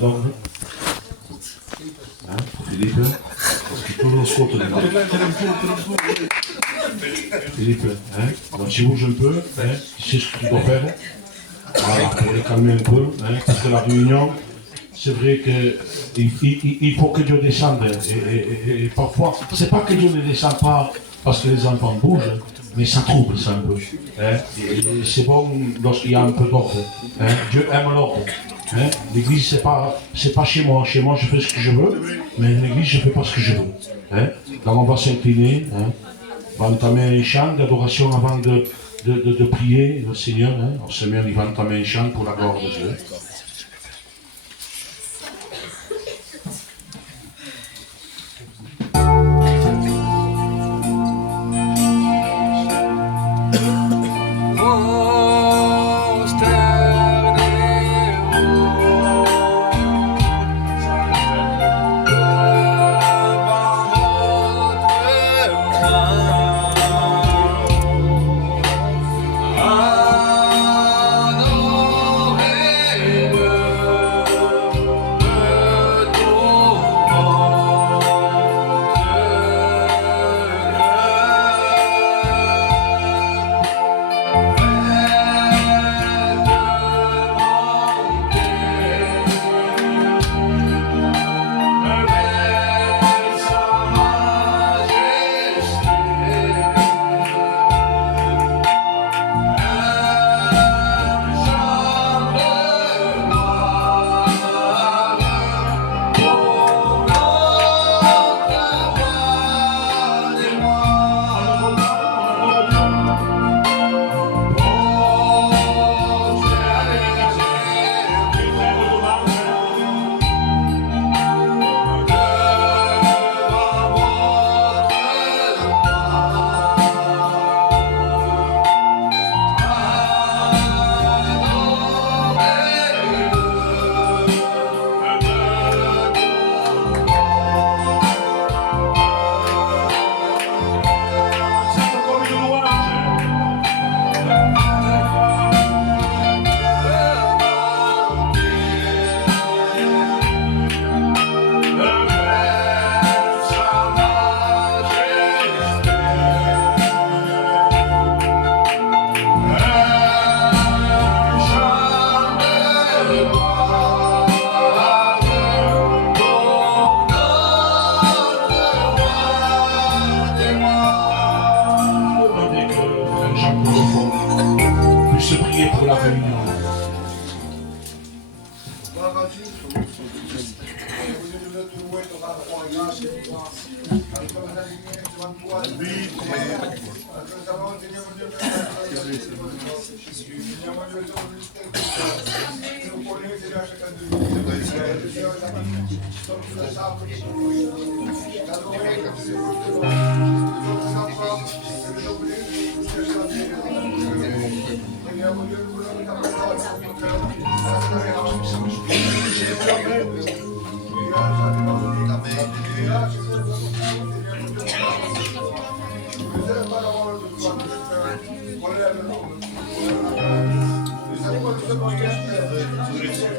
seconde. Hein, pour Philippe. Parce qu'il toujours saute le Philippe, hein, donc tu bouges un peu, hein, tu sais ce que tu dois faire. Voilà, pour les calmer un peu, hein, parce que la réunion, c'est vrai qu'il faut que Dieu descende. Et parfois, c'est pas que Dieu ne descend pas parce que les enfants bougent, mais ça trouble ça un peu. Hein, et c'est bon lorsqu'il y a un peu d'ordre. Hein, Dieu aime l'ordre. Hein, l'église, c'est pas chez moi. Chez moi, je fais ce que je veux, mais l'église, je fais pas ce que je veux. Hein, donc on va s'incliner. Hein, on va entamer un chant d'adoration avant de prier le Seigneur. Hein. Alors, Seigneur, il va entamer un chant pour la gloire de Dieu.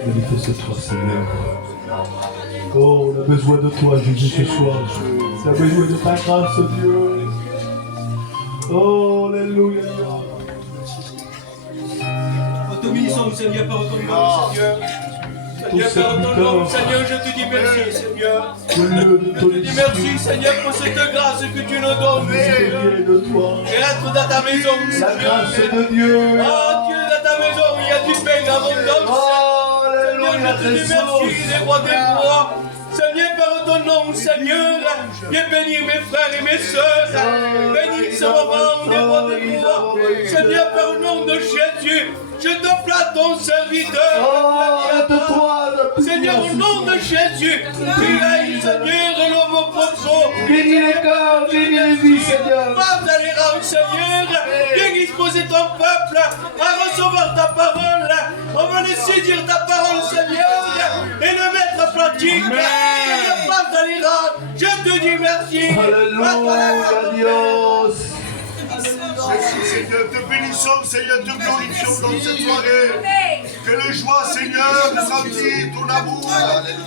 Manifeste-toi, Seigneur. Oh, on a besoin de toi, Jésus, ce soir. On a besoin de ta grâce, Dieu. Oh, alléluia. Automisons, Seigneur, par automisons, Seigneur. Seigneur, par ton nom, Seigneur, je te dis merci, Seigneur. Je te dis merci, Seigneur, pour cette grâce que tu nous donnes, Seigneur. Et être dans ta maison, Seigneur. La grâce de Dieu. Ah, Dieu, dans ta maison, il y a du pain abondant, Seigneur, je te dis merci, les rois des rois. Seigneur, par ton nom, Seigneur, viens bénir mes frères et mes sœurs. Bénis ce moment des rois des rois. Seigneur, par le nom de Jésus, je te flatte ton serviteur. Seigneur, au nom de Jésus, bénis, Seigneur, l'homme propre. Bénis les cœurs, bénis les vies, Seigneur. Parle dans les rangs, Seigneur. Viens disposer ton peuple à recevoir ta parole. On va le saisir ta parole, Seigneur, et le mettre en pratique. Seigneur, parle dans les rangs. Je te dis merci. Alléluia, Dios. Merci Seigneur, te bénissons Seigneur, te glorifions dans cette soirée. Quelle joie Seigneur de sentir ton amour.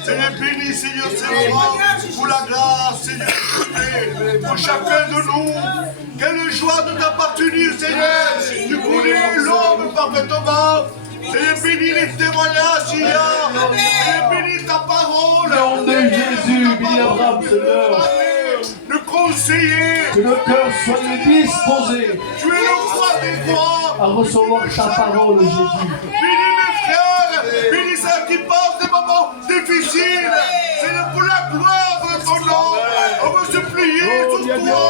Seigneur, bénis Seigneur cette soir pour la grâce Seigneur, pour chacun de nous. Quelle joie de t'appartenir Seigneur. Tu connais l'homme parfaitement. Seigneur, bénis les témoignages qu'il y a. Seigneur, bénis ta parole. Au nom de Jésus, bénis Abraham, Seigneur. Le conseiller. Que le cœur soit disposé. Tu es le roi des rois. À recevoir ta parole, Jésus. Bénis mes frères. Bénis ceux qui passent des moments difficiles. Seigneur, pour la gloire de ton nom. On veut se plier sur toi.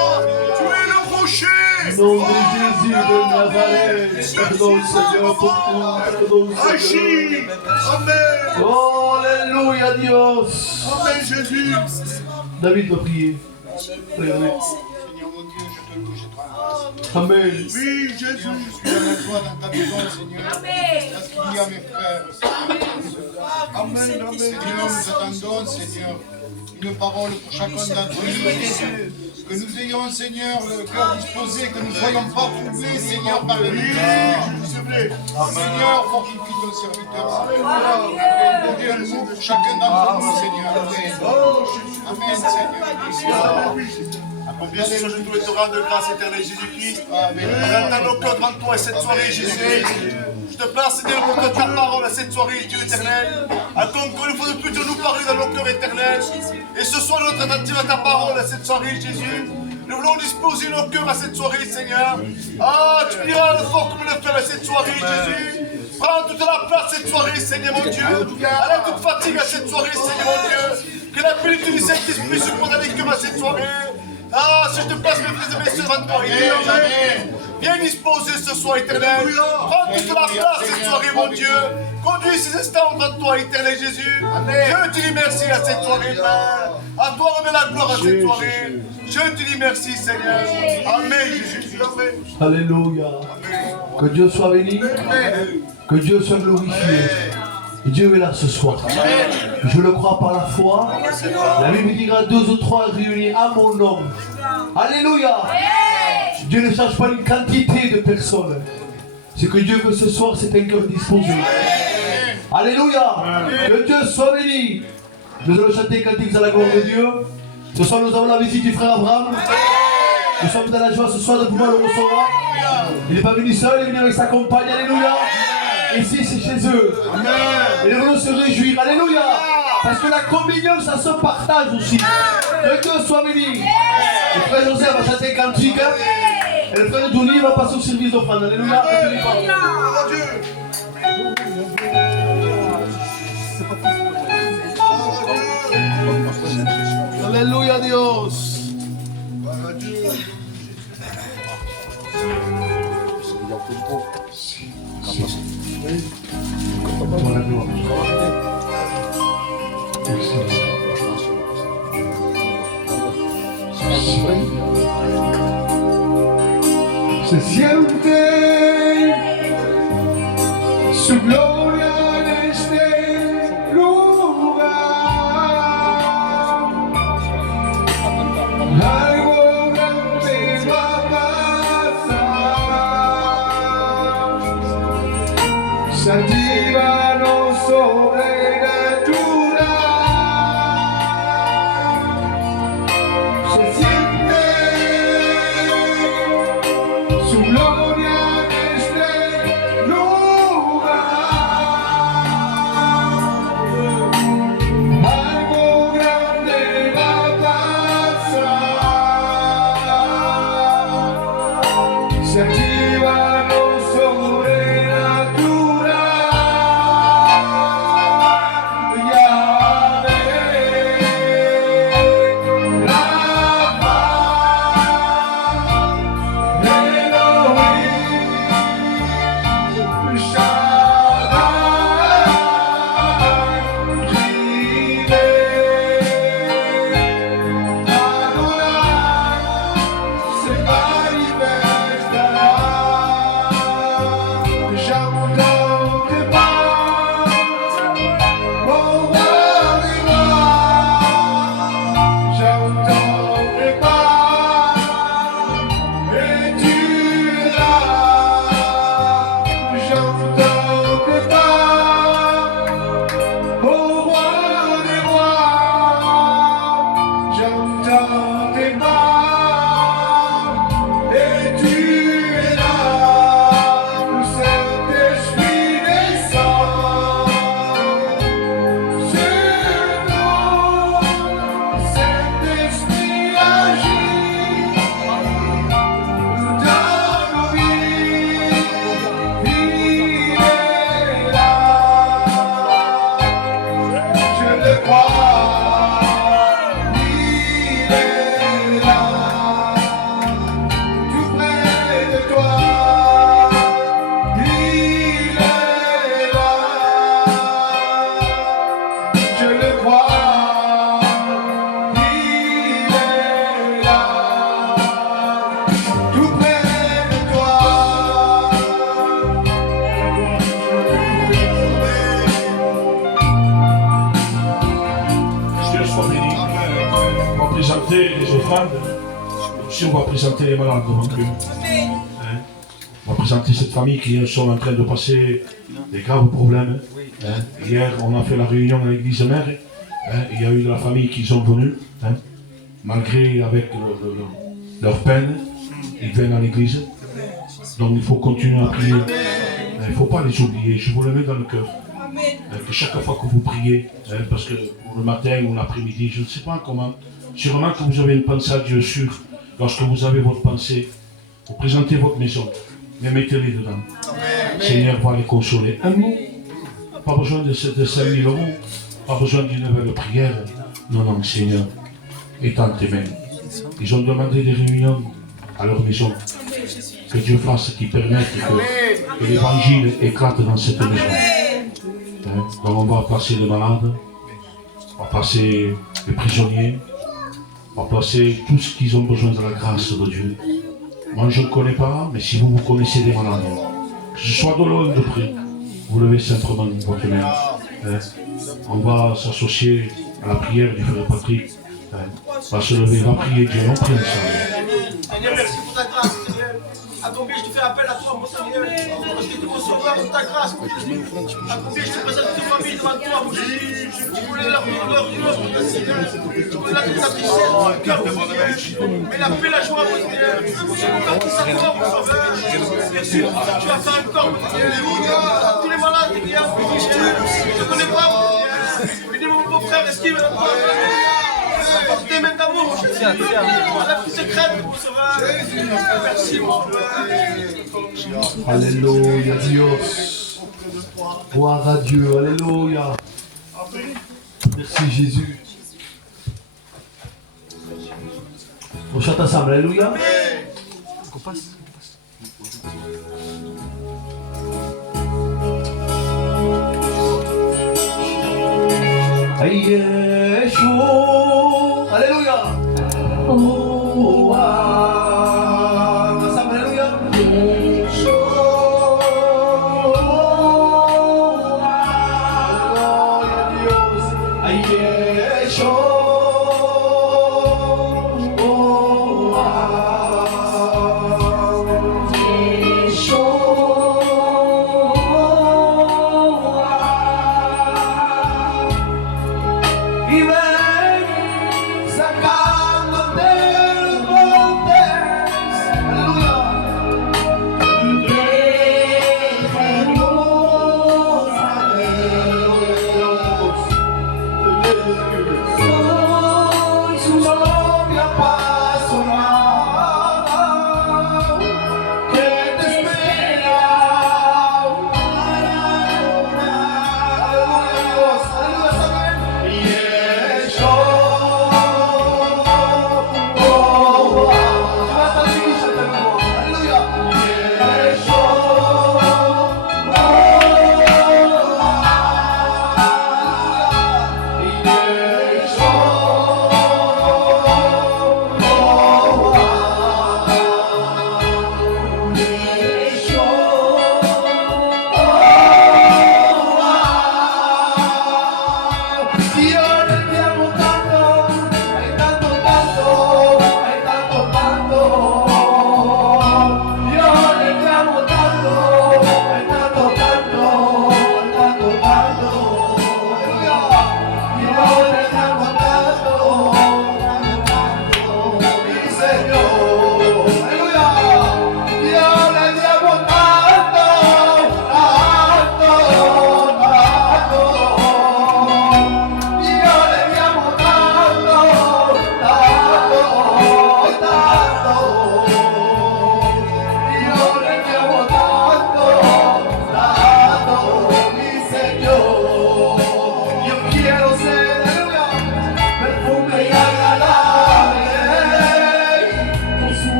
Tu es le rocher. Au nom de Jésus de Nazareth. Pardon, Seigneur, pour tout. Pardon, Seigneur. Agis. Amen. Oh, alléluia, Dios. Amen, Jésus. David va prier. Regardez. Seigneur mon Dieu, je te loue, je te rends. Amen. Oui, Jésus. Je suis avec toi dans ta maison, Seigneur. Parce qu'il y a mes frères, Seigneur. Amen, Seigneur, amen. nous attendons, Seigneur, une parole pour chacun d'entre nous. Que nous ayons, Seigneur, le cœur disposé, que nous ne soyons pas troublés, Seigneur, par les Seigneur, fortifie ton serviteur. Mon Dieu, nous pour chacun d'entre nous, Seigneur. Amen, Seigneur. Accomplis ce jour de Torah de grâce éternelle Jésus-Christ. Présente nos cœurs devant toi cette soirée, Jésus. Je te place, Seigneur, pour que ta parole à cette soirée, Dieu éternel. Encore une fois de plus, de nous parler dans nos cœurs éternels. Et ce soir, notre attention à ta parole à cette soirée, Jésus. Nous voulons disposer nos cœurs à cette soirée, Seigneur. Ah, tu iras le fort comme le faire à cette soirée, Jésus. Prends toute la place cette soirée, Seigneur mon Dieu. Allez toute fatigue à cette soirée, Seigneur mon Dieu. Que la plénitude du Saint-Esprit se pose avec cœur à cette soirée. Ah, si je te place, mes frères et messieurs, devant toi, éternel. Viens disposer ce soir, éternel. Prends toute la place cette soirée, mon Dieu. Conduis ces instants devant toi, éternel Jésus. Je te dis merci à cette soirée, Père. À toi, remets la gloire à cette soirée. Je te dis merci, Seigneur. Amen, Jésus. Amen. Alléluia. Que Dieu soit béni. Que Dieu soit glorifié. Et Dieu est là ce soir. Je le crois par la foi. La Bible dira 2 ou 3 réunis à mon nom. Alléluia. Dieu ne cherche pas une quantité de personnes. Ce que Dieu veut ce soir, c'est un cœur disposé. Alléluia. Que Dieu soit béni. Nous allons chanter cantiques à la gloire de Dieu. Ce soir, nous avons la visite du frère Abraham. Nous sommes dans la joie ce soir de pouvoir le recevoir. Il n'est pas venu seul, il est venu avec sa compagne. Alléluia. Ici, c'est chez eux. Et nous voulons se réjouir. Alléluia. Parce que la communion, ça se partage aussi. Que Dieu soit béni. Le frère José va chanter un cantique. Et le frère Johnny va passer au service d'offrande. Alléluia. Alléluia, Dios. Se siente su gloria en este lugar. Algo grande va a pasar. Santíbanos sobrenatural. Se siente su gloria en este lugar. Algo grande va a pasar. Se activa lo sobrenatural. le crois, il est là, tout près de toi, il est là, je le crois, il est là, tout près de toi. Dieu soit béni. On va présenter les offrandes. Aussi, on va présenter les malades devant Dieu. Hein? On va présenter cette famille qui sont en train de passer des graves problèmes. Hein? Hier, on a fait la réunion à l'église mère. Hein? Il y a eu de la famille qui sont venus. Hein? Malgré avec leur peine, ils viennent à l'église. Donc il faut continuer à prier. Il ne faut pas les oublier. Je vous le mets dans le cœur. Que chaque fois que vous priez, hein, parce que le matin ou l'après-midi, je ne sais pas comment, sûrement que vous avez une pensée à Dieu sûre, lorsque vous avez votre pensée, vous présentez votre maison, mais mettez-les dedans. Seigneur va les consoler. Un mot, pas besoin de 5 000 euros, pas besoin d'une nouvelle prière. Non, non, Seigneur, étends tes mains. Ils ont demandé des réunions à leur maison. Que Dieu fasse qui permette que l'évangile éclate dans cette maison. Donc on va passer les malades, on va passer les prisonniers, on va passer tous ceux qui ont besoin de la grâce de Dieu. Moi je ne connais pas, mais si vous connaissez des malades, que ce soit de loin ou de près, vous levez simplement votre main. On va s'associer à la prière du frère Patrick. On va se lever, on va prier Dieu, on prie ensemble. Seigneur, merci pour ta grâce, Seigneur. À combien je te fais appel à toi, mon Seigneur, parce que tu me sauveras de ta grâce, mon Jésus. À combien je te présente toute famille devant toi, mon Jésus. Tu voulais leur douleur, mon Seigneur. Tu voulais la tristesse, mon cœur, mon Seigneur. Mais la paix, la joie, mon Seigneur. Je veux faire tout ça, toi, mon Sauveur. Merci pour ce que tu vas faire encore, mon Seigneur. Tous les malades, Seigneur, je ne connais pas, mon Seigneur. Mais dis mon beau-frère, est-ce qu'il va pas apporter tes mains d'amour, mon Jésus. La plus secrète, mon Sauveur. Merci, mon Sauveur. Alléluia, Dios. Gloire à Dieu, alléluia. Merci Jésus. On chante ensemble, alléluia. Aïe, chaud. Alléluia. Oh, ah. Ensemble, alléluia.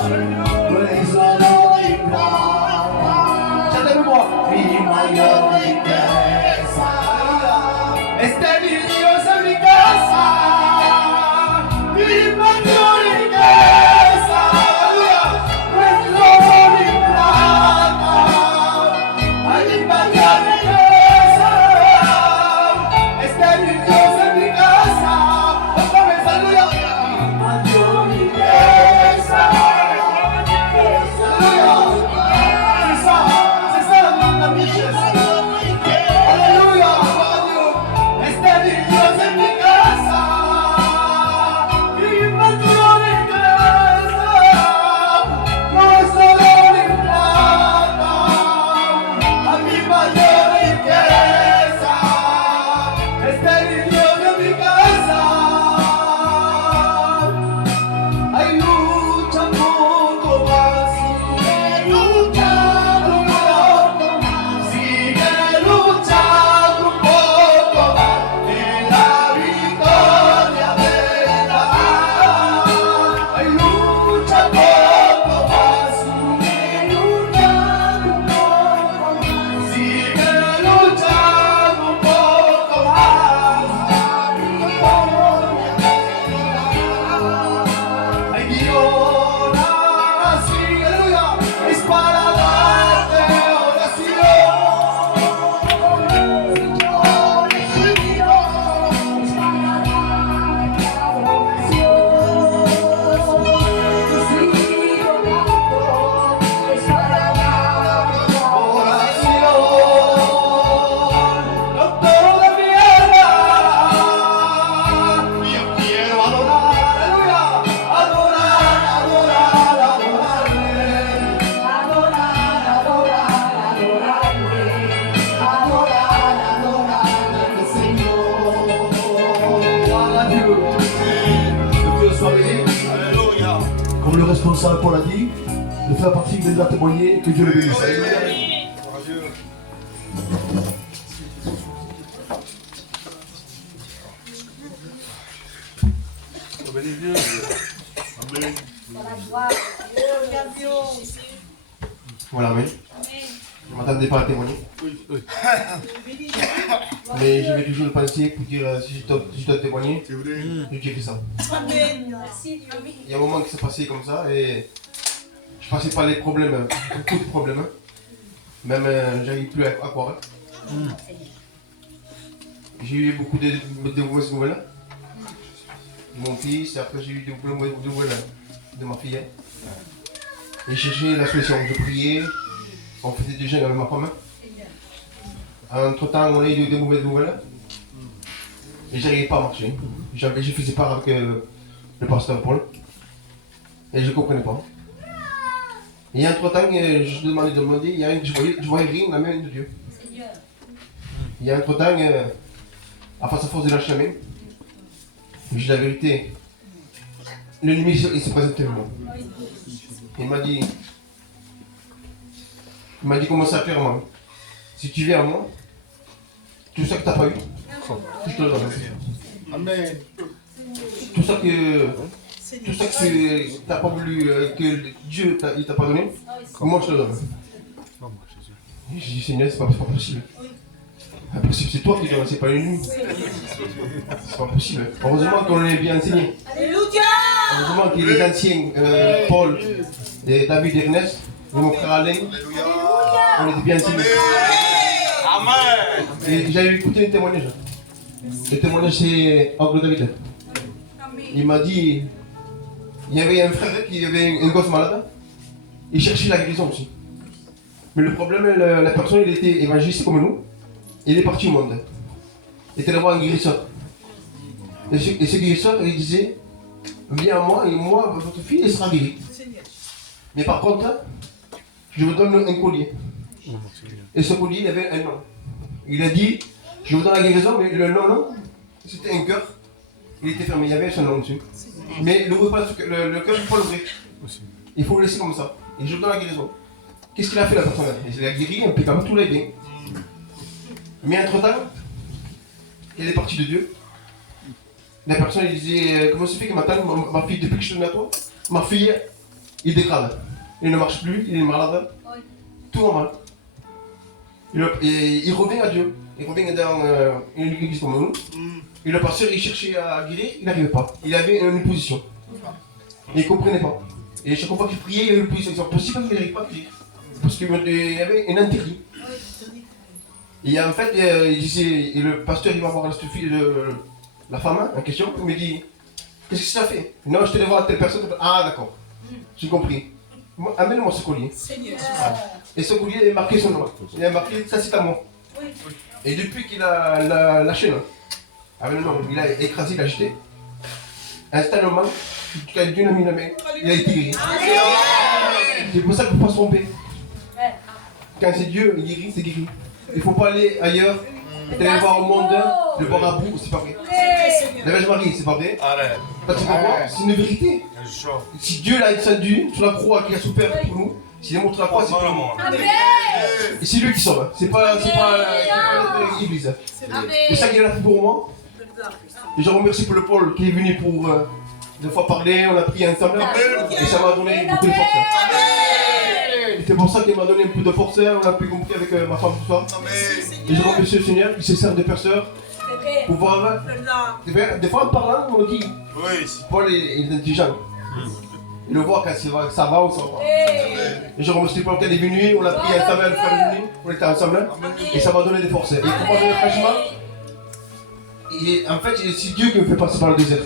tesoro di plata. Chantez moi. Mi mayor riqueza. Este es mi Dios en mi casa. Mi mayor riqueza. Tesoro de plata. Ay, mi mayor riqueza. Este es mi Dios en mi casa. Otra vez, aleluya. Mi mayor riqueza. C'est ça la richesse. Alléluia. Este es mi Dios en mi casa. Mi mayor riqueza. No es solo de plata. A mi mayor riqueza. Este es mi Dios en mi casa. Hay lucha un poco más. Sigue luchando un poco más. En la victoria vendrá. Hay lucha un poco más. Sigue luchando un poco más. Ay, Dios, así, aleluya, es para darte oración. Con toda mi alma, yo quiero adorar, aleluya, adorarle. Gloire à Dieu. Que Dieu soit béni. Alléluia. Comme le responsable Paul a dit, de faire partie de la témoigner, que Dieu le bénisse. Alléluia. Voilà, amen. Je ne m'attendais pas à témoigner. Mais j'avais toujours le penser pour dire si je dois témoigner, je dirais ça. Il y a un moment qui s'est passé comme ça et je passais par les problèmes, beaucoup de problèmes. Même j'arrive plus à croire. J'ai eu beaucoup de mauvaises nouvelles de mon fils, et après j'ai eu de mauvaises nouvelles de ma fille. Et j'ai cherché la solution, je priais, on faisait du jeûne avec ma femme. Entre temps, on a eu de mauvaises nouvelles et j'arrivais pas à marcher. Je faisais part avec le pasteur Paul et je ne comprenais pas. Et entre temps, je demandais, je voyais rien dans la main de Dieu. Et entre temps, à force de lâcher la main, je dis la vérité, l'ennemi il s'est présenté devant moi. Il m'a dit commence à faire moi. Si tu viens à moi, tout ça que tu n'as pas eu, je te le donne. Amen. Tout ça que tu n'as pas voulu, que Dieu il t'a pas donné, moi je te le donne. Et j'ai dit Seigneur, c'est pas possible. Impossible, c'est toi qui donnes, c'est pas l'ennemi. C'est pas possible. Heureusement qu'on est bien enseigné. Heureusement que les anciens, Paul, David et Ernest, et mon frère Alain, on était bien enseignés. Amen. Et j'avais écouté un témoignage. Le témoignage c'est Oncle David. Il m'a dit, il y avait un frère qui avait un gosse malade. Il cherchait la guérison aussi. Mais le problème, la personne, il était évangéliste comme nous. Il est parti au monde. Il était allé voir un guérisseur. Et ce guérisseur, il disait, viens à moi et moi, votre fille, elle sera guérie. Mais par contre, je vous donne un collier. Et ce collier, il avait un nom. Il a dit, je vous donne la guérison, mais le nom, c'était un cœur. Il était fermé, il y avait son nom dessus. Mais le cœur, il ne faut pas l'ouvrir. Il faut le laisser comme ça. Et je vous donne la guérison. Qu'est-ce qu'il a fait la personne? Il a guéri impeccablement, tout l'a bien. Mais entre-temps, il est parti de Dieu. La personne il disait, comment ça fait que ma fille, depuis que je suis à toi, ma fille, il dégrade. Il ne marche plus, il est malade. Tout va mal. Il revient à Dieu. Il revient dans une église comme nous. Et le pasteur, il cherchait à guérir, il n'arrivait pas. Il avait une position. Et il ne comprenait pas. Et chaque fois qu'il priait, il avait une position. C'est possible qu'il n'arrive pas à guérir. Parce qu'il y avait un interdit. Et en fait, le pasteur, il va voir la femme en question, il me dit, qu'est-ce que ça fait? Non, je te vois à telle personne. Ah, d'accord. J'ai compris. Amène-moi ce collier. Et ce collier est marqué son nom. Il a marqué, ça c'est à moi. Et depuis qu'il a la chaîne, avec le nom, il a écrasé, il a jeté. Instantanément, quand Dieu l'a mis la main, il a été guéri. C'est pour ça qu'il ne faut pas se tromper. Quand c'est Dieu, il guérit, c'est guéri. Il ne faut pas aller ailleurs, d'aller voir au monde, de voir à bout, c'est pas vrai. La Vierge Marie, c'est pas vrai. Parce que c'est une vérité. Si Dieu l'a descendu sur la croix, qu'il a souffert pour nous, s'il a montré la croix, c'est pour nous. Et c'est lui qui sauve, c'est pas l'Église. C'est ça qu'il a fait pour moi. Et je remercie pour le Paul qui est venu pour deux fois parler, on a prié ensemble. Et ça m'a donné beaucoup de force. Et c'est pour ça qu'il m'a donné un peu de force, on a pu compris avec ma femme ce soir. Et je remercie le Seigneur qui se sert des pasteurs pour voir. Des fois en parlant, on dit Paul est intelligent. Il le voit quand ça va ou ça va. Et je remercie Paul qu'elle est venue, on a prié ensemble, le frère est venu, on était ensemble. Et ça m'a donné des forces. Et pour moi, franchement, en fait, c'est Dieu qui me fait passer par le désert.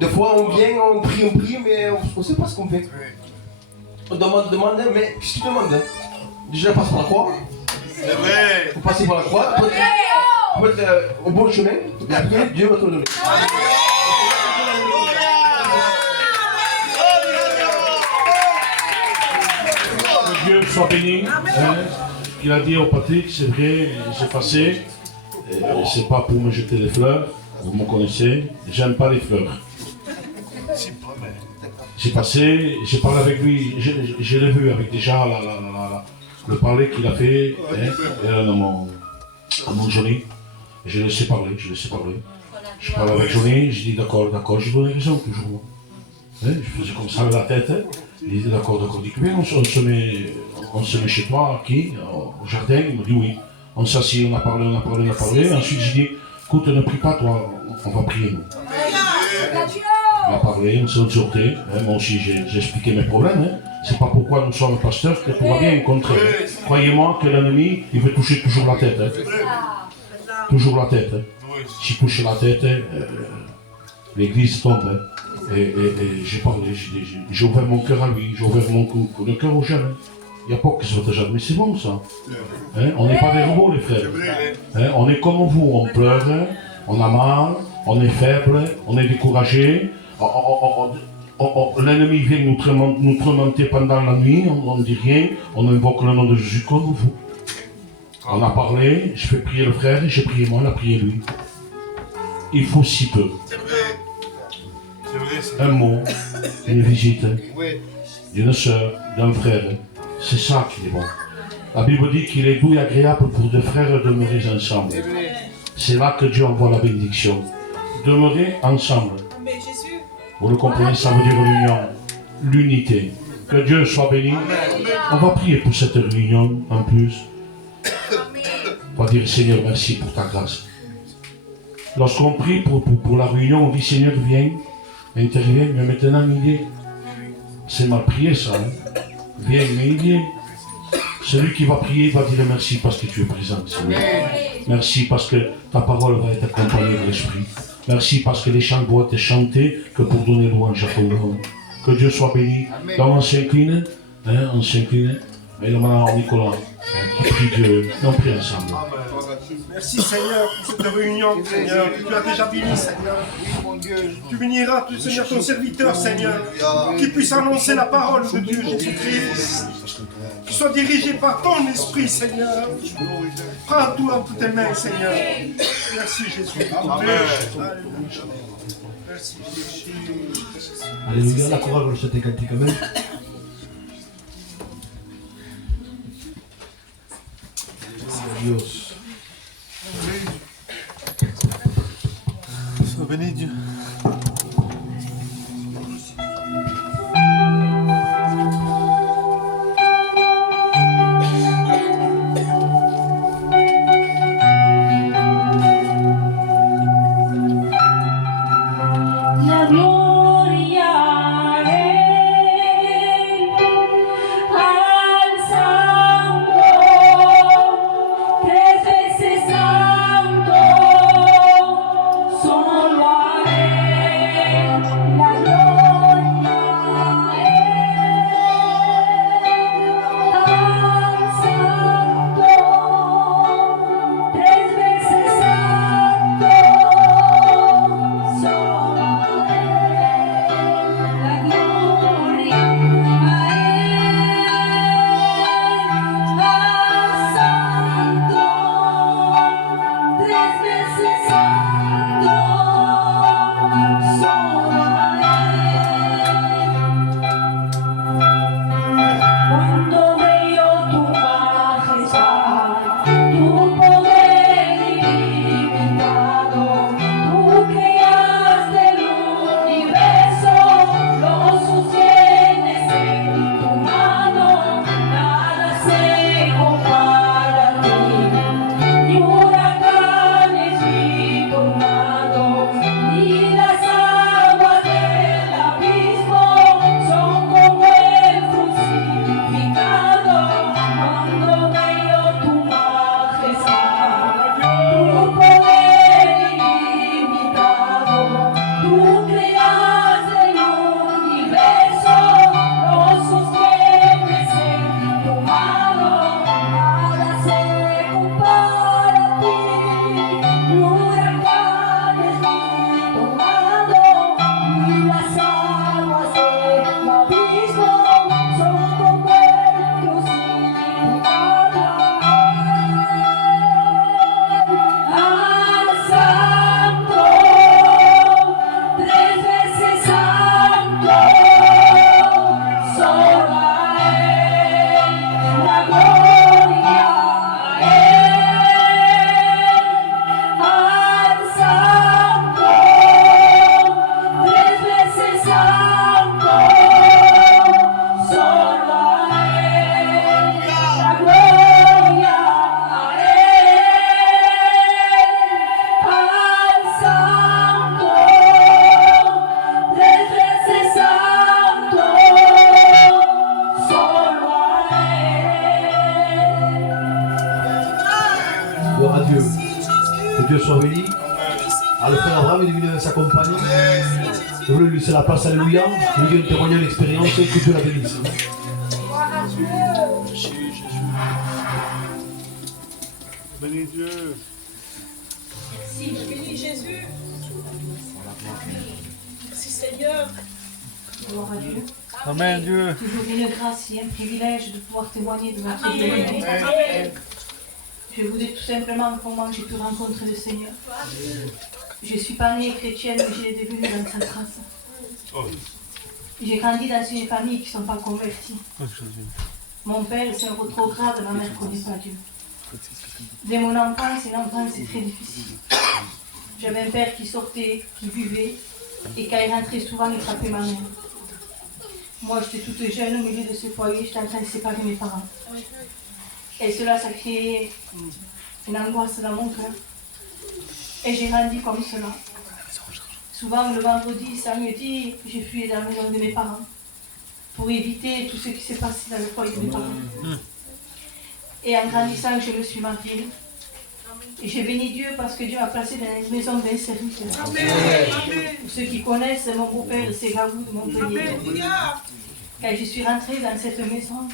Des fois, on vient, on prie, mais on ne sait pas ce qu'on fait. On demande, mais qu'est-ce que tu demandes? Déjà, passe par la croix. C'est vrai. Il faut passer par la croix, pour être au bon chemin, et après, Dieu va te le donner. Que Dieu soit béni. Il a dit au Patrick, c'est vrai, j'ai passé. C'est pas pour me jeter des fleurs, vous me connaissez, j'aime pas les fleurs. J'ai passé, j'ai parlé avec lui, je l'ai vu avec déjà le parler qu'il a fait à mon Johnny. Je l'ai laissé parler. Je parlais avec Johnny, je dis d'accord, je donne raison toujours. Je faisais comme ça avec la tête. Il dit d'accord, il dit que bien, on se met chez toi, qui, au jardin, il me dit oui. On s'assied, on a parlé. Ensuite, je dis, écoute, ne prie pas, toi, on va prier, nous. On a parlé, on s'est exhorté. Moi aussi, j'ai expliqué mes problèmes. C'est pas pourquoi nous sommes pasteurs que tout va bien, au contraire. Croyez-moi que l'ennemi, il veut toucher toujours la tête. Toujours la tête. S'il touche la tête, l'église tombe. Et j'ai parlé, j'ai ouvert mon cœur à lui, j'ai ouvert le cœur aux jeunes. Il n'y a pas que ce soit déjà, mais c'est bon ça. On n'est pas des robots les frères. On est comme vous, on pleure, on a mal, on est faible, on est découragé. L'ennemi vient nous tourmenter pendant la nuit, on ne dit rien, on invoque le nom de Jésus comme vous. On a parlé, je fais prier le frère, j'ai prié moi, il a prié lui. Il faut si peu. Un mot, une visite, d'une soeur, d'un frère. C'est ça qui est bon. La Bible dit qu'il est doux et agréable pour deux frères demeurer ensemble. C'est là que Dieu envoie la bénédiction. Demeurer ensemble. Vous le comprenez, ça veut dire l'union, l'unité. Que Dieu soit béni. On va prier pour cette réunion en plus. On va dire Seigneur, merci pour ta grâce. Lorsqu'on prie pour la réunion, on dit Seigneur, viens, interviens, mais maintenant il est. C'est mal prié ça. Viens, mais il vient. Celui qui va prier va dire merci parce que tu es présent, Seigneur. Merci parce que ta parole va être accompagnée de l'Esprit. Merci parce que les chants doivent être chantés que pour donner louange à ton nom. Que Dieu soit béni. Donc on s'incline. Mais le maintenant Nicolas, qui prie Dieu. On prie ensemble. Merci Seigneur pour cette réunion, Seigneur, que tu as déjà béni, Seigneur. Tu béniras, Seigneur, ton serviteur, Seigneur, qui puisse annoncer la parole de Dieu, Jésus-Christ. Qui soit dirigé par ton esprit, Seigneur. Prends tout entre tes mains, Seigneur. Merci Jésus. Amen. Alléluia. Merci Jésus. Alléluia, la chorale va chanter cantique quand même. Dios. Sois béni Dieu. Dieu soit béni. Alors, le frère Abraham est venu avec sa compagnie. Je voulais lui laisser la place, alléluia. Lui donner témoigner l'expérience et que Dieu la bénisse. Bénis Dieu. Merci, bénis Jésus. Merci Seigneur. Gloire à Dieu. Amen Dieu. Toujours une grâce et un privilège de pouvoir témoigner de notre témoignage. Amen. Je vous dis tout simplement comment j'ai pu rencontrer le Seigneur. Je ne suis pas née chrétienne, mais je l'ai devenue dans sa grâce. J'ai grandi dans une famille qui ne sont pas convertis. Mon père, c'est un rétrograde, ma mère ne connaît pas Dieu. Dès mon enfance, l'enfance, c'est très difficile. J'avais un père qui sortait, qui buvait, et quand il rentrait souvent, il frappait ma mère. Moi, j'étais toute jeune au milieu de ce foyer, j'étais en train de séparer mes parents. Et cela, ça créait une angoisse dans mon cœur. Et j'ai grandi comme cela. Souvent, le vendredi, samedi, j'ai fui dans la maison de mes parents pour éviter tout ce qui s'est passé dans le foyer de mes parents. Et en grandissant, je me suis mariée. Et j'ai béni Dieu parce que Dieu m'a placé dans une maison d'un serviteur. Pour ceux qui connaissent, mon beau-père, c'est Gavou de Montpellier. Quand je suis rentrée dans cette maison,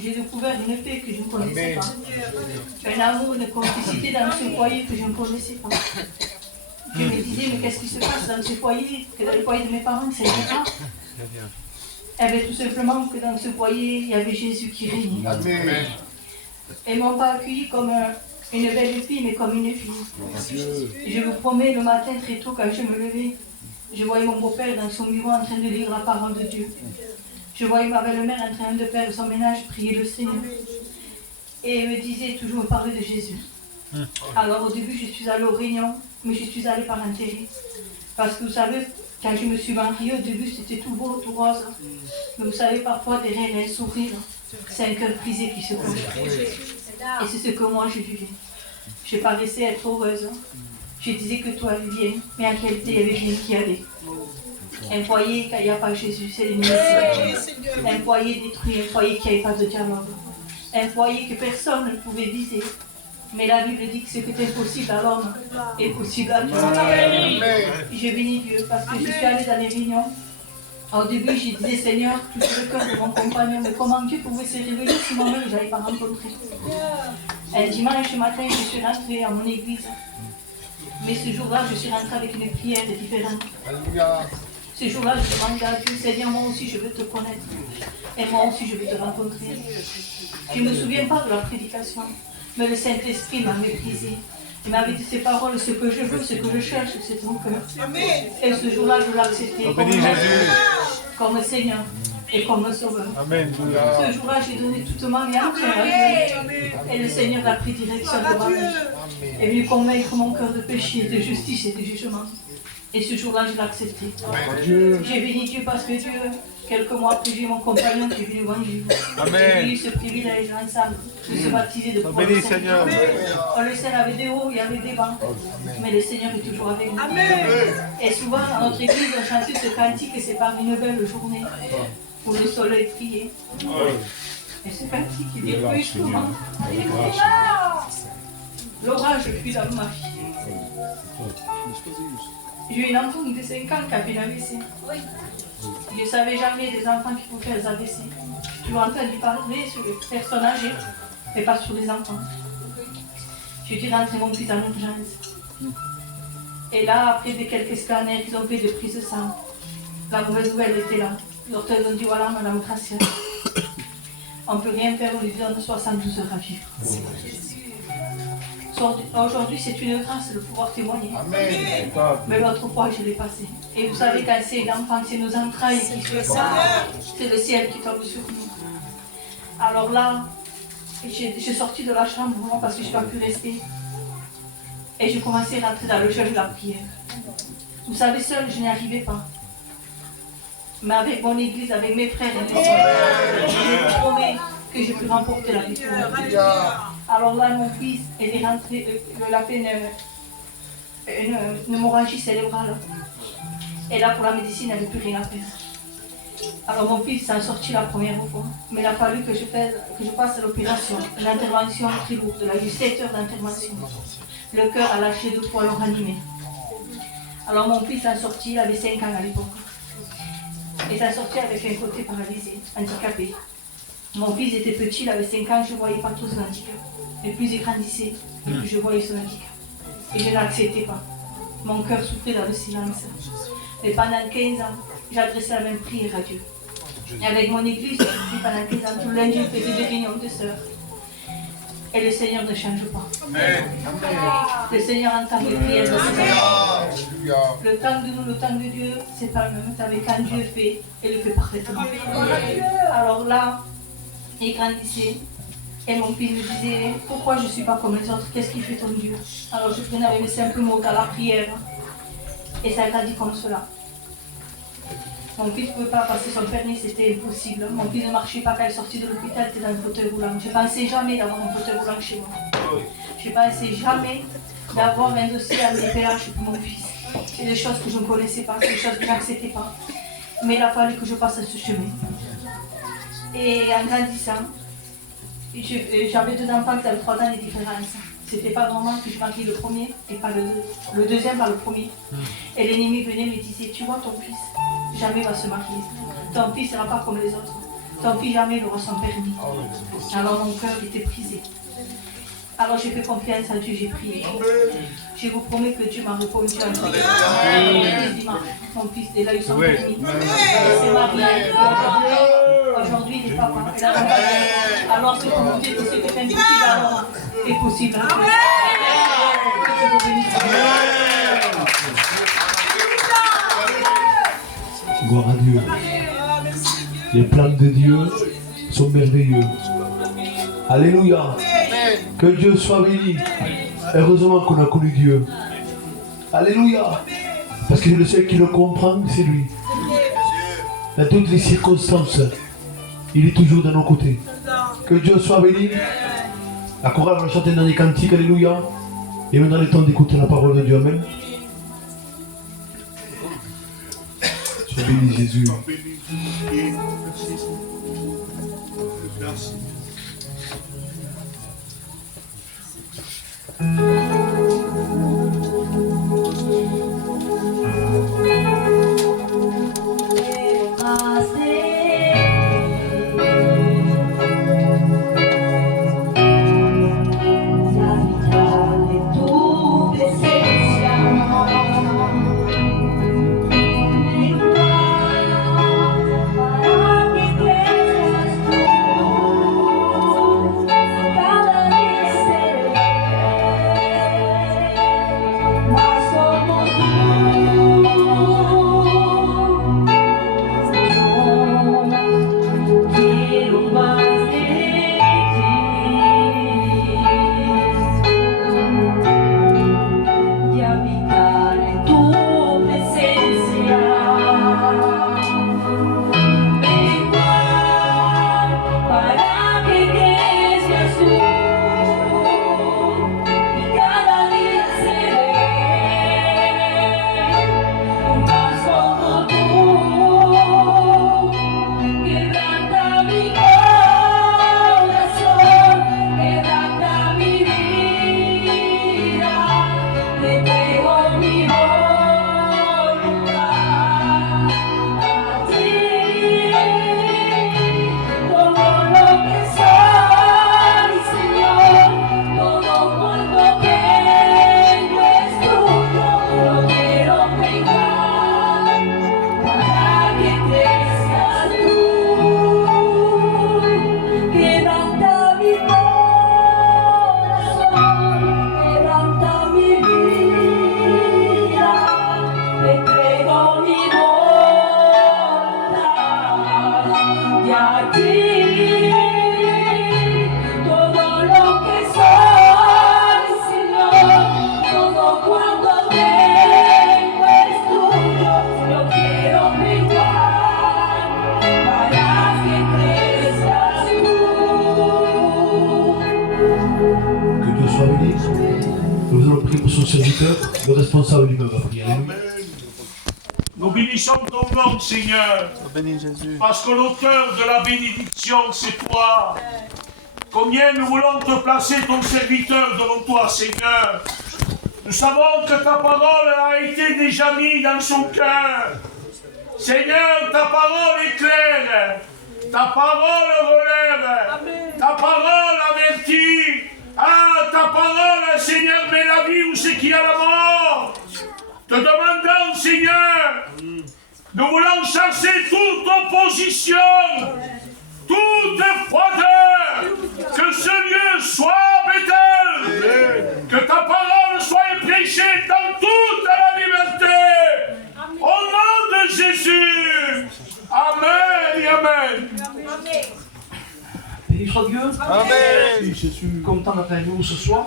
j'ai découvert une paix que je ne connaissais pas. Un amour, une complicité dans ce foyer que je ne connaissais pas. Je me disais, mais qu'est-ce qui se passe dans ce foyer, que dans le foyer de mes parents, c'est pas. Eh bien, tout simplement que dans ce foyer, il y avait Jésus qui régnait. Amen. Et ils ne m'ont pas accueilli comme une belle fille, mais comme une fille. Je vous promets, le matin très tôt, quand je me levais, je voyais mon beau-père dans son bureau en train de lire la parole de Dieu. Je voyais ma belle-mère en train de faire son ménage, prier le Seigneur. Et elle me disait toujours, me parler de Jésus. Alors au début, je suis allée aux réunions, mais je suis allée par intérêt. Parce que vous savez, quand je me suis mariée, au début, c'était tout beau, tout rose. Mais vous savez, parfois, derrière un sourire, c'est un cœur brisé qui se cache. Et c'est ce que moi, je vivais. Je paraissais être heureuse. Je disais que tout allait bien, mais en réalité, il y avait rien qui allait. Un foyer, quand il n'y a pas Jésus, c'est l'ennemi. Un foyer détruit, un foyer qui n'avait pas de dialogue. Un foyer que personne ne pouvait viser. Mais la Bible dit que ce qui est impossible à l'homme est possible à Dieu. Je bénis Dieu parce que je suis allée dans les réunions. Au début, je disais, Seigneur, tout le cœur de mon compagnon, mais comment Dieu pouvait se révéler si moi-même je n'avais pas rencontré. Un dimanche matin, je suis rentrée à mon église. Mais ce jour-là, je suis rentrée avec une prière différente. Ce jour-là, je demande à Dieu, Seigneur, moi aussi je veux te connaître. Et moi aussi je veux te rencontrer. Je ne me souviens pas de la prédication, mais le Saint-Esprit m'a méprisé. Il m'avait dit ces paroles, ce que je veux, ce que je cherche, c'est ton cœur. Et ce jour-là, je l'ai accepté comme Seigneur et comme Sauveur. Amen. Ce jour-là, j'ai donné toute ma vie à Dieu. Et le Seigneur a pris direction de ma vie. Il est venu convaincre mon cœur de péché, de justice et de jugement. Et ce jour-là, je l'ai accepté. J'ai béni Dieu parce que Dieu, quelques mois après, j'ai mon compagnon qui est venu manger. J'ai eu ce privilège ensemble de se baptiser, de pouvoir le Seigneur. Le Seigneur avait des hauts, il y avait des bas. Mais le Seigneur est toujours avec nous. Et souvent, à notre église, on chante ce cantique et c'est par une belle journée où le soleil brillait. Et ce cantique, il est plus souvent. L'orage fuit dans ma vie. J'ai eu une enfant de 5 ans qui a fait l'AVC. Je ne savais jamais des enfants qui font faire les AVC. J'ai toujours entendu parler sur les personnes âgées, mais pas sur les enfants. J'ai dû rentrer mon fils en urgence. Et là, après quelques scanners, ils ont fait des prises de sang. La mauvaise nouvelle était là. Les docteurs ont dit voilà, madame Gracia, on ne peut rien faire, on lui donne 72 heures à vivre. Aujourd'hui, c'est une grâce de pouvoir témoigner. Amen. Mais l'autre fois, je l'ai passé. Et vous savez, quand c'est l'enfant, c'est nos entrailles qui se font. C'est le ciel qui tombe sur nous. Alors là, j'ai sorti de la chambre parce que je n'ai pas pu rester. Et j'ai commencé à rentrer dans le jeûne de la prière. Vous savez, seule, je n'y arrivais pas. Mais avec mon église, avec mes frères et mes soeurs, je vous promets que j'ai pu remporter la victoire. Alors là, mon fils, il est rentré, il a fait une hémorragie cérébrale. Et là, pour la médecine, il n'avait plus rien à faire. Alors mon fils s'en sorti la première fois. Mais il a fallu que je passe l'opération, l'intervention très lourde. Il a eu 7 heures d'intervention. le cœur a lâché 2 fois le ranimé. Alors mon fils a sorti, il avait 5 ans à l'époque. Il est sorti avec un côté paralysé, handicapé. Mon fils était petit, il avait 5 ans, je ne voyais pas tout son handicap. Et plus il grandissait, et plus je voyais son handicap. Et je ne l'acceptais pas. Mon cœur souffrait dans le silence. Mais pendant 15 ans, j'ai adressé la même prière à Dieu. Et avec mon église, pendant 15 ans, tout le lundi, je faisais des réunions de sœurs. Et le Seigneur ne change pas. Amen. Le Seigneur entend les prières de ses enfants. Le temps de nous, le temps de Dieu, c'est pas le même temps. Mais quand Dieu fait, il le fait parfaitement. Alors là, il grandissait. Et mon fils me disait, pourquoi je ne suis pas comme les autres? Qu'est-ce qui fait ton Dieu? Alors je prenais avec mes simples mots dans la prière. Et ça a grandi comme cela. Mon fils ne pouvait pas passer son permis, c'était impossible. Mon fils ne marchait pas quand il est sorti de l'hôpital, il était dans le fauteuil roulant. Je ne pensais jamais d'avoir un fauteuil roulant chez moi. Je ne pensais jamais d'avoir un dossier à MDPH pour mon fils. C'est des choses que je ne connaissais pas, c'est des choses que je n'acceptais pas. Mais il a fallu que je passe ce chemin. Et en grandissant, j'avais 2 enfants qui avaient 3 ans de différence. C'était pas normal que je marie le premier et pas le deuxième, pas le premier. Et l'ennemi venait me disait, tu vois ton fils, jamais va se marier. Ton fils ne sera pas comme les autres. Ton fils jamais n'aura son permis. Alors mon cœur était brisé. Alors j'ai fait confiance à Dieu, j'ai prié. Je vous promets que Dieu m'a répondu à dimanche. Mon fils est là, il son permis. Il s'est marié. Aujourd'hui, il est papa. Alors c'est pour vous dire que c'est impossible alors est possible. Gloire à Dieu. Les plans de Dieu sont merveilleux. Alléluia. Que Dieu soit béni. Heureusement qu'on a connu Dieu. Alléluia. Parce que le seul qui le comprend, c'est lui. Dans toutes les circonstances, il est toujours de nos côtés. Que Dieu soit béni. La chorale va chanter dans les cantiques. Alléluia. Et maintenant, il est temps d'écouter la parole de Dieu. Amen. Sois béni, Jésus. Le responsable lui-même va prier. Nous bénissons ton nom, Seigneur. Parce que l'auteur de la bénédiction, c'est toi. Combien nous voulons te placer ton serviteur devant toi, Seigneur. Nous savons que ta parole a été déjà mise dans son cœur. Seigneur, ta parole est claire. Ta parole relève. Ta parole avertit. Ah, ta parole, Seigneur, met la vie où c'est qu'il y a la mort. Te demandons, Seigneur, nous voulons chasser toute opposition, toute froideur, que ce lieu soit Bethel, que ta parole soit prêchée dans toute la liberté, au nom de Jésus. Amen et amen. Béni soit Dieu. Amen. Je suis content d'être avec vous ce soir.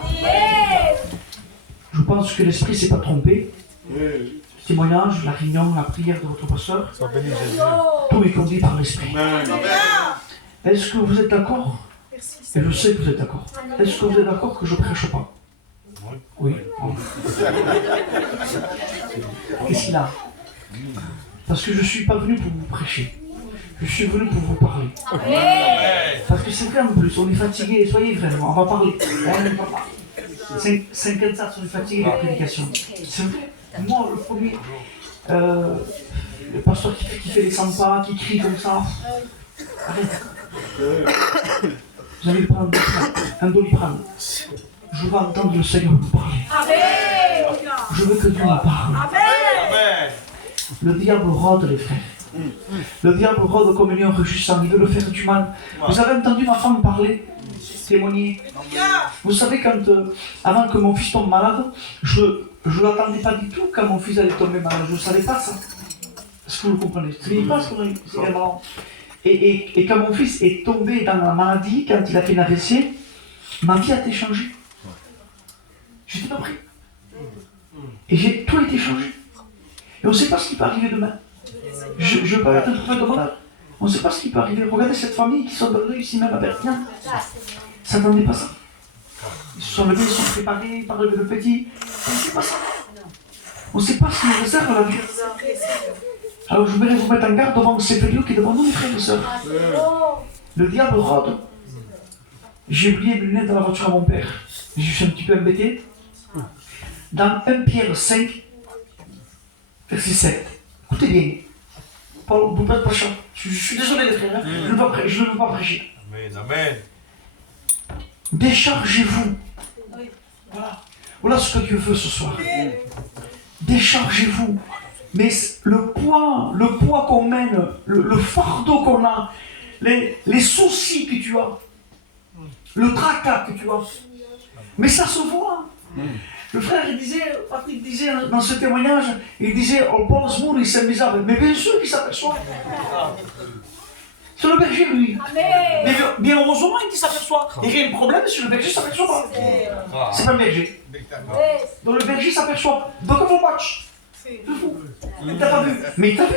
Je pense que l'Esprit ne s'est pas trompé. Le témoignage, la réunion, la prière de votre pasteur, tout est conduit par l'Esprit. Est-ce que vous êtes d'accord? Et je sais que vous êtes d'accord. Est-ce que vous êtes d'accord que je ne prêche pas? Oui. Qu'est-ce qu'il a? Parce que je ne suis pas venu pour vous prêcher. Je suis venu pour vous parler. Parce que c'est vrai en plus, on est fatigué, soyez vraiment, on va parler. 54 on est fatigué de la prédication. C'est vrai. Moi, le premier, le pasteur qui fait les 100 pas, qui crie comme ça. Arrête. Vous allez prendre un Doliprane. Je veux entendre le Seigneur vous parler. Je veux que Dieu me parle. Le diable rôde, les frères. Le diable rôde comme un lion rugissant, il veut le faire du mal. Vous avez entendu ma femme parler, témoigner. Vous savez, quand, avant que mon fils tombe malade, je ne l'attendais pas du tout quand mon fils allait tomber malade. Je ne savais pas ça. Est-ce que vous comprenez? Je ne savais pas ce qu'on est marrant. Et quand mon fils est tombé dans la maladie, quand il a fait une AVC, ma vie a été changée. J'étais pas prêt. Et tout a été changé. Et on ne sait pas ce qui peut arriver demain. Je ne veux pas être un prophète de malade. On ne sait pas ce qui peut arriver. Regardez cette famille qui sont donnée ici même à Perpignan. Ça n'attendait pas ça. Ils se sont levés, ils se sont préparés, ils parlent de le petit. On ne sait pas ça. On ne sait pas ce qui nous réserve la vie. Alors je voudrais vous mettre en garde devant ces périodes qui est devant nous, les frères et sœurs. Le diable rôde. J'ai oublié mes lunettes dans la voiture à mon père. Je suis un petit peu embêté. Dans 1 Pierre 5, verset 7. Écoutez bien. Paul, vous ne faites pas ça. Je suis désolé les frères, hein. Je ne veux pas prêcher. Amen. Déchargez-vous. Voilà ce que Dieu veut ce soir. Déchargez-vous. Mais le poids qu'on mène, le fardeau qu'on a, les soucis que tu as, le tracas que tu as, mais ça se voit. Le frère, Patrick disait dans ce témoignage, il disait, on pense mourir, c'est misérable. Mais bien sûr qu'il s'aperçoit. C'est le berger, lui. Mais bien heureusement qu'il s'aperçoit. Il y a un problème si le berger s'aperçoit pas. C'est pas le berger. Donc le berger s'aperçoit. Donc on match. C'est fou. T'as pas vu. Mais t'as vu.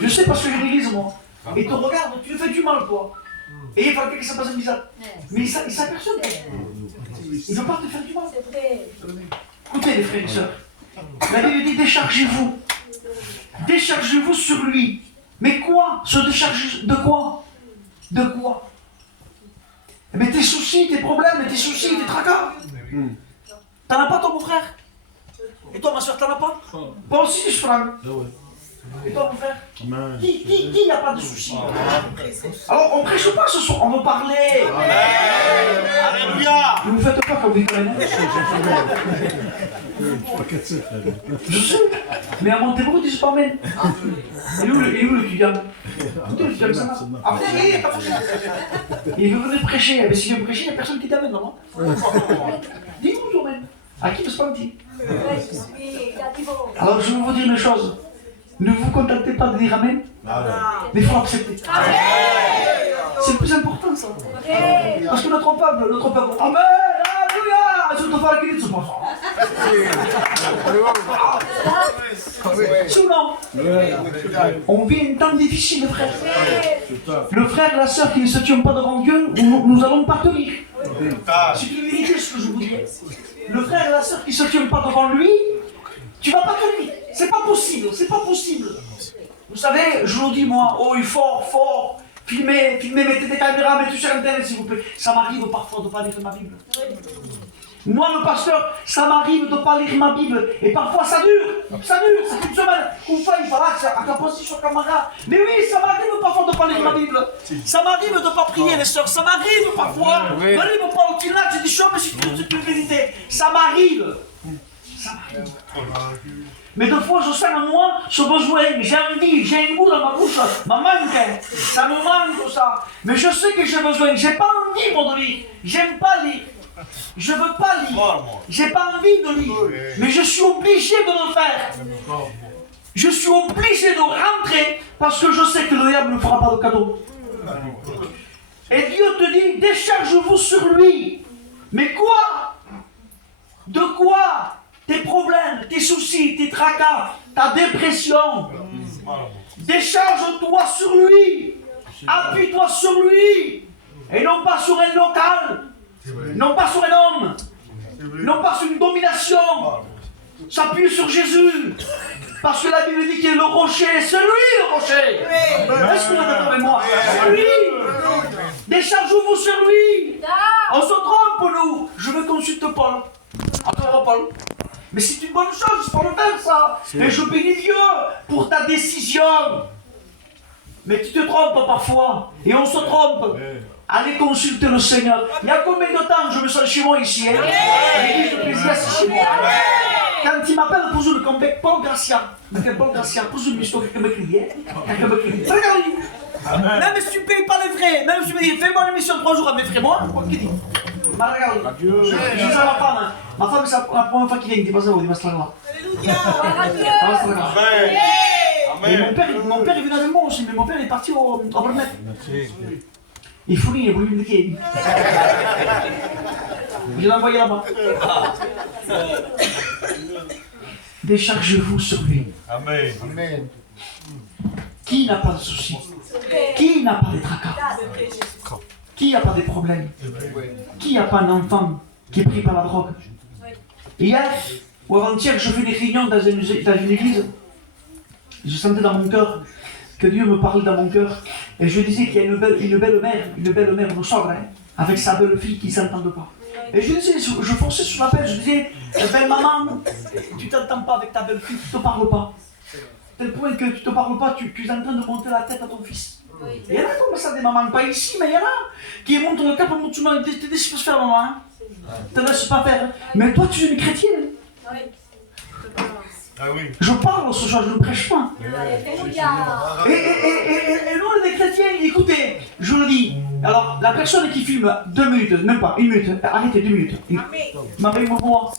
Je sais parce que j'ai l'église, moi. Et tu regardes, tu lui fais du mal, toi. Et il faut que ça passe bizarre. Mais il s'aperçoit. Il ne veut pas te faire du mal. Écoutez les frères et sœurs. La Bible dit déchargez-vous. Déchargez-vous sur lui. Mais quoi? Se décharger de quoi? De quoi? Mais tes soucis, tes problèmes, tes soucis, tes tracas. T'en as pas toi mon frère? Et toi ma soeur t'en as pas? Pas aussi je Franck. Et toi mon frère? Qui n'a pas de soucis? Alors on prêche pas ce soir, on veut parler. Alléluia. Ne vous faites pas comme des collègues. Je sais, mais à Montebro, ils disent pas amen. Il est où l'étudiant? Écoutez, l'étudiant, ça va. Après, il veut venir prêcher. Mais s'il veut prêcher, il n'y a personne qui t'amène, non? Dis-nous, toi-même. À qui ne se parle-t-il? Alors, je vais vous dire une chose. Ne vous contentez pas de dire amen, mais il faut accepter. C'est le plus important, ça. Parce que notre peuple, amen, alléluia, je te fais qu'il se passe. C'est ou non? On vit un temps difficile, frère. Le frère et la sœur qui ne se tiennent pas devant Dieu, nous allons partir. C'est une vérité ce que je vous dis. Le frère et la sœur qui ne se tiennent pas devant lui, tu vas pas tenir. C'est pas possible, c'est pas possible. Vous savez, je vous dis moi, oh il faut fort, filmez, mettez des caméras, mettez sur internet s'il vous plaît. Ça m'arrive parfois de ne pas lire ma Bible. Moi, le pasteur, ça m'arrive de ne pas lire ma Bible. Et parfois, ça dure. Ça dure. C'est une semaine. Ou pas, il va là, à capoter sur camarade. Mais oui, ça m'arrive parfois de ne pas lire ma Bible. Ça m'arrive de ne pas prier, les sœurs. Ça m'arrive parfois. M'arrive pas au final, j'ai des choses, mais c'est une vérité. Ça m'arrive. Ça m'arrive. Mais des fois, je sens en moi ce besoin. J'ai envie, j'ai un goût dans ma bouche. Ma manque. Ça me manque, ça. Mais je sais que j'ai besoin. J'ai pas envie, moi, de lire. J'aime pas lire. Je veux pas lire. J'ai pas envie de lire. Mais je suis obligé de le faire. Je suis obligé de rentrer parce que je sais que le diable ne fera pas de cadeau. Et Dieu te dit, décharge-vous sur lui. Mais quoi? De quoi? Tes problèmes, tes soucis, tes tracas, ta dépression. Décharge-toi sur lui. Appuie-toi sur lui. Et non pas sur un local. Non pas sur un homme. Non pas sur une domination. S'appuie sur Jésus. Parce que la Bible dit qu'il est le rocher. C'est lui le rocher. Est-ce que vous êtes d'accord avec moi? C'est lui. Déchargez-vous sur lui. On se trompe, nous. Je veux consulter Paul. Encore Paul. Mais c'est une bonne chose, pour le faire ça. Et je bénis Dieu pour ta décision. Mais tu te trompes parfois. Et on se trompe. Allez consulter le Seigneur. Il y a combien de temps je me sens chez moi ici, hein? L'église de plaisir, c'est chez moi. Quand il m'appelle pour jouer le comeback, Paul Gracia. Paul Gracia, pour jouer une histoire qui me criait. Regarde. Même si tu ne payes pas les frais, même si tu me dis, fais-moi une émission de 3 jours à mes frais, moi, qui dit? Regarde. Je dis ça à ma femme. Hein. Ma femme, c'est la première fois qu'il vient, il dit pas ça, il dit pas ça là. Alléluia. Et mon père est venu avec moi aussi, mais mon père est parti au Brunette. Il fournit, il est venu me dire. Je l'ai envoyé là-bas. Déchargez-vous sur lui. Amen. Amen. Qui n'a pas de soucis? Qui n'a pas de tracas? Qui n'a pas de problèmes? Qui n'a pas un enfant qui est pris par la drogue? Hier ou avant-hier, je fais des réunions dans une église. Je sentais dans mon cœur que Dieu me parle dans mon cœur. Et je disais qu'il y a une belle mère au sort, hein, avec sa belle fille qui ne s'entendent pas. Et je disais, je forçais sur l'appel, je disais, belle maman, tu t'entends pas avec ta belle fille, tu ne te parles pas. Tel point que tu ne te parles pas, tu es en train de monter la tête à ton fils. Et il y en a comme ça des mamans, pas ici, mais il y en a qui montent le cap, montent souvent, t'es laissé pas se faire maman, hein. T'en laisses pas faire. Mais toi tu es une chrétienne. Ah oui. Je parle ce soir, je ne prêche pas. Et nous on est des chrétiens, écoutez, je le dis. Alors la personne qui filme 2 minutes, même pas 1 minute, arrêtez 2 minutes. Maman, il me voit.